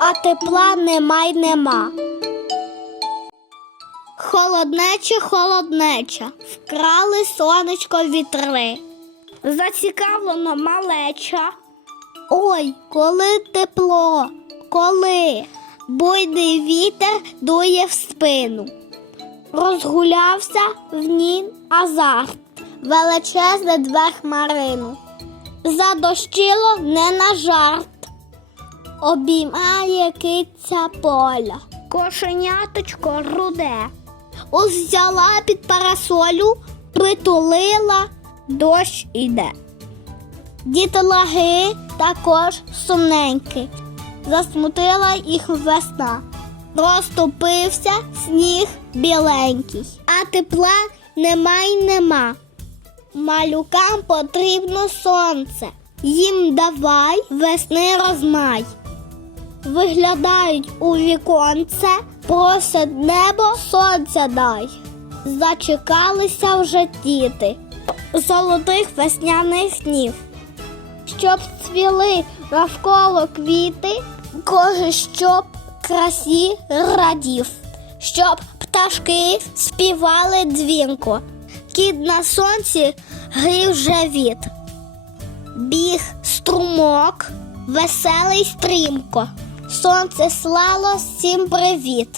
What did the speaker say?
а тепла нема й нема. Холоднеча, холоднеча, вкрали сонечко вітри. Зацікавлено малеча. Ой, коли тепло, коли буйний вітер дує в спину. Розгулявся в нім азарт, величезне две хмарину. Задощило не на жарт. Обіймає киця поля, кошеняточко руде. Узяла під парасолю, притулила, дощ іде. Дітолаги також сумненькі, засмутила їх весна. Розтопився сніг біленький, а тепла нема й нема. Малюкам потрібно сонце, їм давай весни розмай. Виглядають у віконце, просять небо сонця дай. Зачекалися вже діти. Золотих весняних днів, щоб цвіли навколо квіти, кожен щоб красі радів, щоб пташки співали дзвінко, кіт на сонці грів живіт, біг струмок, веселий стрімко, сонце слало всім привіт.